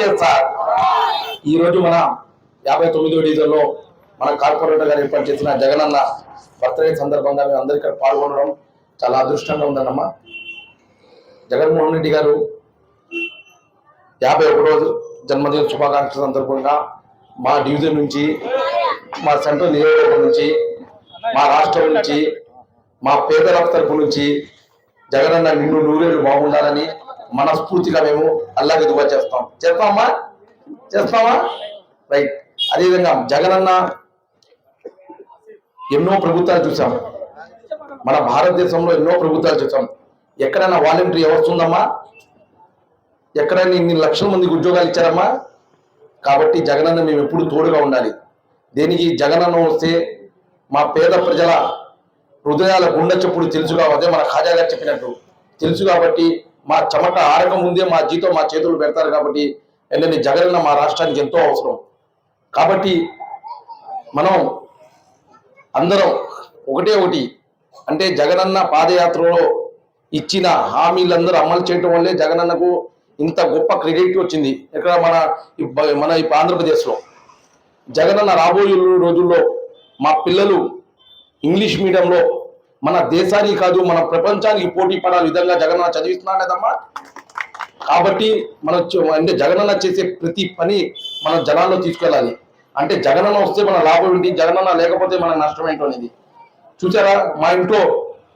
జోహార్ ఈ రోజు మన యాభై తొమ్మిదో డివిజన్లో మన కార్పొరేటర్ గారు ఏర్పాటు చేసిన జగనన్న బర్త్డే సందర్భంగా మేము అందరు ఇక్కడ పాల్గొనడం చాలా అదృష్టంగా ఉందన్నమ్మా. జగన్మోహన్ రెడ్డి గారు యాభై ఒక రోజు జన్మదిన శుభాకాంక్షల సందర్భంగా మా డివిజన్ నుంచి మా సెంట్రల్ నియోజకవర్గం నుంచి మా రాష్ట్రం నుంచి మా పేదల తరపు నుంచి జగనన్న నిన్ను నూరేళ్ళు బాగుండాలని మనస్ఫూర్తిగా మేము అల్లాకి దువా చేస్తాం. చేస్తామా? చేస్తామా రైట్. అదేవిధంగా జగనన్న ఎన్నో ప్రభుత్వాలు చూసాం. మన భారతదేశంలో ఎన్నో ప్రభుత్వాలు చూసాం. ఎక్కడైనా వాలంటీర్ ఎవరుస్తుందమ్మా ఎక్కడైనా ఇన్ని లక్షల మందికి ఉద్యోగాలు ఇచ్చారమ్మా? కాబట్టి జగనన్న మేము ఎప్పుడు తోడుగా ఉండాలి. దేనికి జగనన్న వస్తే మా పేద ప్రజల హృదయాల గుండె చెప్పుడు తెలుసు కాబట్టి మన ఖాజా గారు చెప్పినట్టు. తెలుసు కాబట్టి మా చెమట ఆరక ముందే మా జీతం మా చేతులు పెడతారు కాబట్టి ఏంటంటే జగనన్న మా రాష్ట్రానికి ఎంతో అవసరం. కాబట్టి మనం అందరం ఒకటే ఒకటి అంటే జగనన్న పాదయాత్రలో ఇచ్చిన హామీలందరూ అమలు చేయటం వల్లే జగనన్నకు ఇంత గొప్ప క్రెడిట్ వచ్చింది. ఇక్కడ మన ఈ మన ఇప్పుడు ఆంధ్రప్రదేశ్లో. జగనన్న రాబోయే రోజుల్లో మా పిల్లలు ఇంగ్లీష్ మీడియంలో మన దేశానికి కాదు మన ప్రపంచానికి పోటీ పడాలి విధంగా జగనన్న చదివిస్తున్నాడు కదమ్మా కాబట్టి మన అంటే జగనన్న చేసే ప్రతి పని మనం జనాల్లో తీసుకెళ్ళాలి. అంటే జగనన్న వస్తే మన లాభం ఏంటి? జగనన్న లేకపోతే మన నష్టం ఏంటో అనేది. చూసారా? మా ఇంట్లో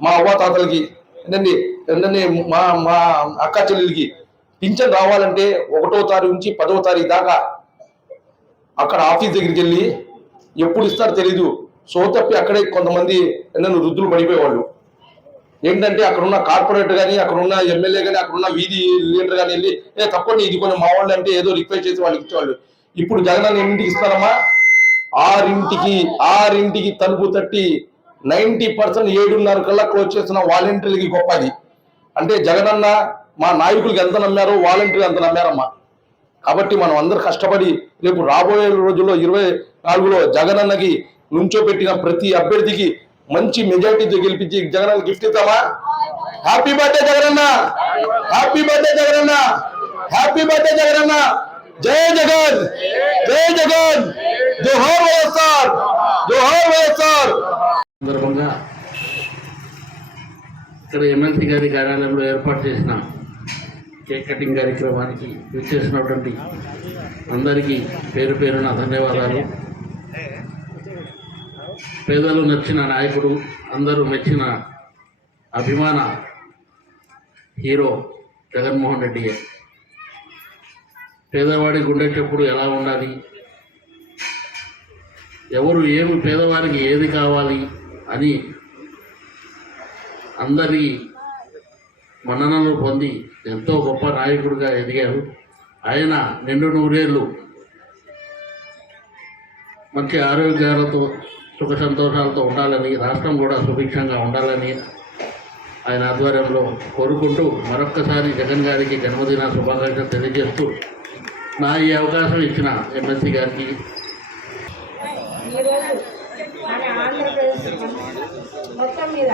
మా అవ్వ తాతలకి ఏంటండి? ఏంటండి? మా మా అక్క చెల్లెలకి పింఛన్ రావాలంటే ఒకటో తారీఖు నుంచి పదో తారీఖు దాకా అక్కడ ఆఫీస్ దగ్గరికి వెళ్ళి ఎప్పుడు ఇస్తారో తెలీదు. సో తప్పి అక్కడే కొంతమంది నన్ను వృద్ధులు పడిపోయేవాళ్ళు. ఏంటంటే అక్కడున్న కార్పొరేట్ కార్పొరేటర్ కానీ అక్కడున్న ఎమ్మెల్యే కానీ అక్కడ ఉన్న వీధి లీడర్ కానీ వెళ్ళి ఏ తప్పండి ఇది కొన్ని మా వాళ్ళు అంటే ఏదో రిక్వెస్ట్ చేసి వాళ్ళకి ఇచ్చేవాళ్ళు. ఇప్పుడు జగన్ ఎన్నింటికి ఇస్తారమ్మా? ఆరింటికి ఆరింటికి తలుపు తట్టి నైంటీ పర్సెంట్ ఏడున్నర కల్లా క్లోజ్ చేసిన వాలంటీర్లకి గొప్పది. అంటే జగనన్న మా నాయకులకి ఎంత నమ్మారో వాలంటీర్లు ఎంత నమ్మారమ్మా. కాబట్టి మనం అందరు కష్టపడి రేపు రాబోయే రోజుల్లో ఇరవై నాలుగులో జగనన్నకి నుంచోబెట్టిన ప్రతి అభ్యర్థికి మంచి మెజార్టీతో గెలిపించి జగన్ గిఫ్ట్ ఇద్దామా హ్యాపీ బర్త్డే జగనన్న! హ్యాపీ బర్త్డే జగనన్న! హ్యాపీ బర్త్డే జగనన్న! జై జగన్! జై జగన్! జోహర్ వైఎస్ఆర్! జోహర్ వైఎస్ఆర్! సందర్భంగా ఇక్కడ ఎమ్మెల్సీ గారి కార్యాలయంలో ఏర్పాటు చేసిన కేక్ కటింగ్ కార్యక్రమానికి విచ్చేసినటువంటి అందరికీ పేరు పేరున ధన్యవాదాలు. పేదలు నచ్చిన నాయకుడు అందరూ మెచ్చిన అభిమాన హీరో జగన్మోహన్ రెడ్డియే. పేదవాడి గుండె చెప్పుడు ఎలా ఉండాలి? ఎవరు ఏమి పేదవారికి ఏది కావాలి అని అందరి మన్ననలు పొంది ఎంతో గొప్ప నాయకుడిగా ఎదిగారు. ఆయన నిండు నూరేళ్ళు మంచి ఆరోగ్యాలతో సుఖ సంతోషాలతో ఉండాలని రాష్ట్రం కూడా సుభిక్షంగా ఉండాలని ఆయన ఆధ్వర్యంలో కోరుకుంటూ మరొక్కసారి జగన్ గారికి జన్మదిన శుభాకాంక్షలు తెలియజేస్తూ నా ఈ అవకాశం ఇచ్చిన ఎమ్మెల్సీ గారికి మొత్తం మీద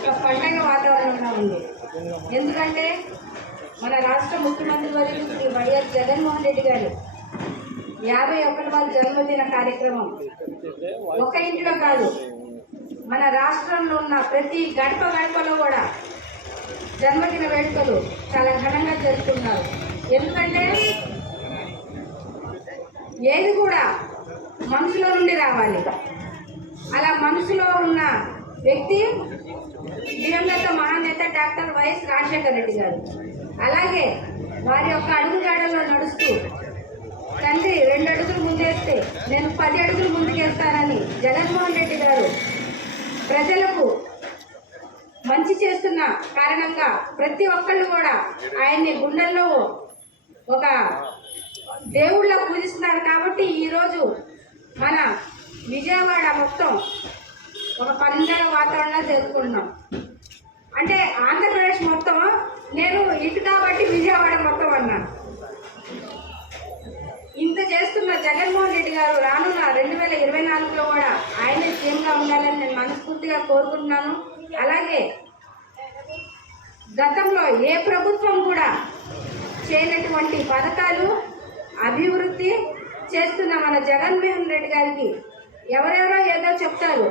ఒక పండగ వాతావరణంగా ఉంది. ఎందుకంటే మన రాష్ట్ర ముఖ్యమంత్రి వర్యులు శ్రీ వైఎస్ జగన్మోహన్ రెడ్డి గారు యాభై ఒకటవ జన్మదిన కార్యక్రమం ఒక ఇంట్లో కాదు. మన రాష్ట్రంలో ఉన్న ప్రతి గడప గడపలో కూడా జన్మదిన వేడుకలు చాలా ఘనంగా జరుపుకున్నారు ఎందుకంటే ఏది కూడా మనసులో నుండి రావాలి. అలా మనసులో ఉన్న వ్యక్తి దివంగత మహానేత డాక్టర్ వైఎస్ రాజశేఖర రెడ్డి గారు. అలాగే వారి యొక్క అడుగుజాడల్లో నడుస్తూ తండ్రి రెండు అడుగులు ముందేస్తే నేను పది అడుగులు ముందుకేస్తానని జగన్మోహన్ రెడ్డి గారు ప్రజలకు మంచి చేస్తున్న కారణంగా ప్రతి ఒక్కళ్ళు కూడా ఆయన్ని గుండెల్లో ఒక దేవుళ్ళ పూజిస్తున్నారు కాబట్టి ఈరోజు మన విజయవాడ మొత్తం ఒక పండగ వాతావరణం జరుపుకుంటున్నాం. అంటే ఆంధ్రప్రదేశ్ మొత్తం నేను ఇటు కాబట్టి విజయవాడ మొత్తం అన్నాను. ఇంత చేస్తున్న జగన్మోహన్ రెడ్డి గారు రానున్న రెండు వేల ఇరవై నాలుగులో కూడా ఆయన సీఎంగా ఉండాలని నేను మనస్ఫూర్తిగా కోరుకుంటున్నాను. అలాగే గతంలో ఏ ప్రభుత్వం కూడా చేయనటువంటి పథకాలు అభివృద్ధి చేస్తున్న మన జగన్మోహన్ రెడ్డి గారికి ఎవరెవరో ఏదో చెప్తారు.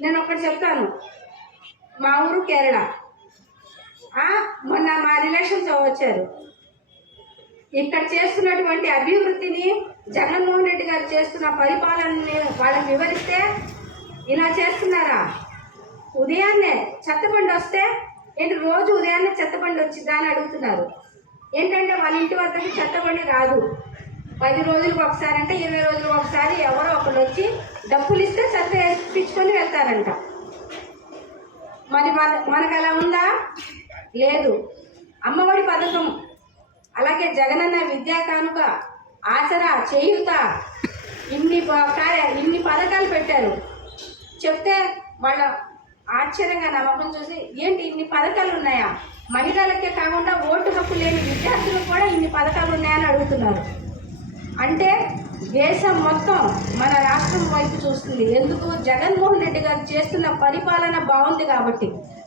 నేను ఒకటి చెప్తాను. మా ఊరు కేరళ. మొన్న మా రిలేషన్స్ వచ్చారు. ఇక్కడ చేస్తున్నటువంటి అభివృద్ధిని జగన్మోహన్ రెడ్డి గారు చేస్తున్న పరిపాలనని వాళ్ళకి వివరిస్తే ఇలా చేస్తున్నారా? ఉదయాన్నే చెత్తబండి వస్తే ఏంటి రోజు ఉదయాన్నే చెత్తబండి వచ్చిందా అని అడుగుతున్నారు. ఏంటంటే వాళ్ళ ఇంటి వద్దకు చెత్తబండి రాదు. పది రోజులకు ఒకసారి అంటే ఇరవై రోజులకు ఒకసారి ఎవరో ఒకరు వచ్చి డబ్బులు ఇస్తే చెత్త వేపించుకొని వెళ్తారంట. మరి మన మనకు అలా ఉందా? లేదు. అలాగే జగనన్న విద్యా కానుక ఆచర చేయుత. ఇన్ని ప- కార్య ఇన్ని పథకాలు పెట్టారు. చెప్తే వాళ్ళ ఆశ్చర్యంగా నా ముఖం చూసి ఏంటి ఇన్ని పథకాలు ఉన్నాయా? మహిళలకే కాకుండా ఓటు హక్కు లేని విద్యార్థులకు కూడా ఇన్ని పథకాలు ఉన్నాయని అడుగుతున్నారు. అంటే దేశం మొత్తం మన రాష్ట్రం వైపు చూస్తుంది. ఎందుకు? జగన్మోహన్ రెడ్డి గారు చేస్తున్న పరిపాలన బాగుంది కాబట్టి.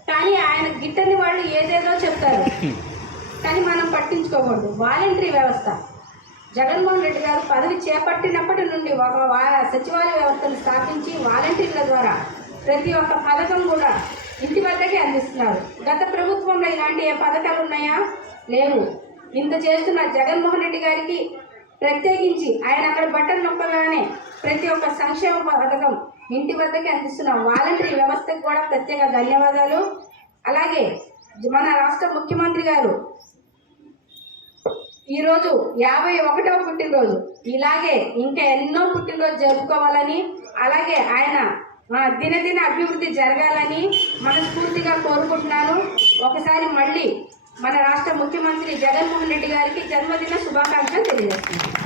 కానీ ఆయన గిట్టని వాళ్ళు ఏదేదో చెప్తారు. కానీ మనం పట్టించుకోకూడదు. వాలంటరీ వ్యవస్థ. జగన్మోహన్ రెడ్డి గారు పదవి చేపట్టినప్పటి నుండి ఒక సచివాలయ వ్యవస్థను స్థాపించి వాలంటీర్ల ద్వారా ప్రతి ఒక్క పథకం కూడా ఇంటి వద్దకే అందిస్తున్నారు. గత ప్రభుత్వంలో ఇలాంటి ఏ పథకాలు ఉన్నాయా? లేవు. ఇంత చేస్తున్న జగన్మోహన్ రెడ్డి గారికి ప్రత్యేకించి ఆయన అక్కడ బట్టలు నొక్కగానే ప్రతి ఒక్క సంక్షేమ పథకం ఇంటి వద్దకే అందిస్తున్న. వాలంటరీ వ్యవస్థకు కూడా ప్రత్యేక ధన్యవాదాలు. అలాగే మన రాష్ట్ర ముఖ్యమంత్రి గారు ఈరోజు యాభై ఒకటవ పుట్టినరోజు. ఇలాగే ఇంకా ఎన్నో పుట్టినరోజు జరుపుకోవాలని అలాగే ఆయన దినదిన అభివృద్ధి జరగాలని మనస్ఫూర్తిగా కోరుకుంటున్నాను. ఒకసారి మళ్ళీ మన రాష్ట్ర ముఖ్యమంత్రి జగన్మోహన్ రెడ్డి గారికి జన్మదిన శుభాకాంక్షలు తెలియజేస్తున్నాను.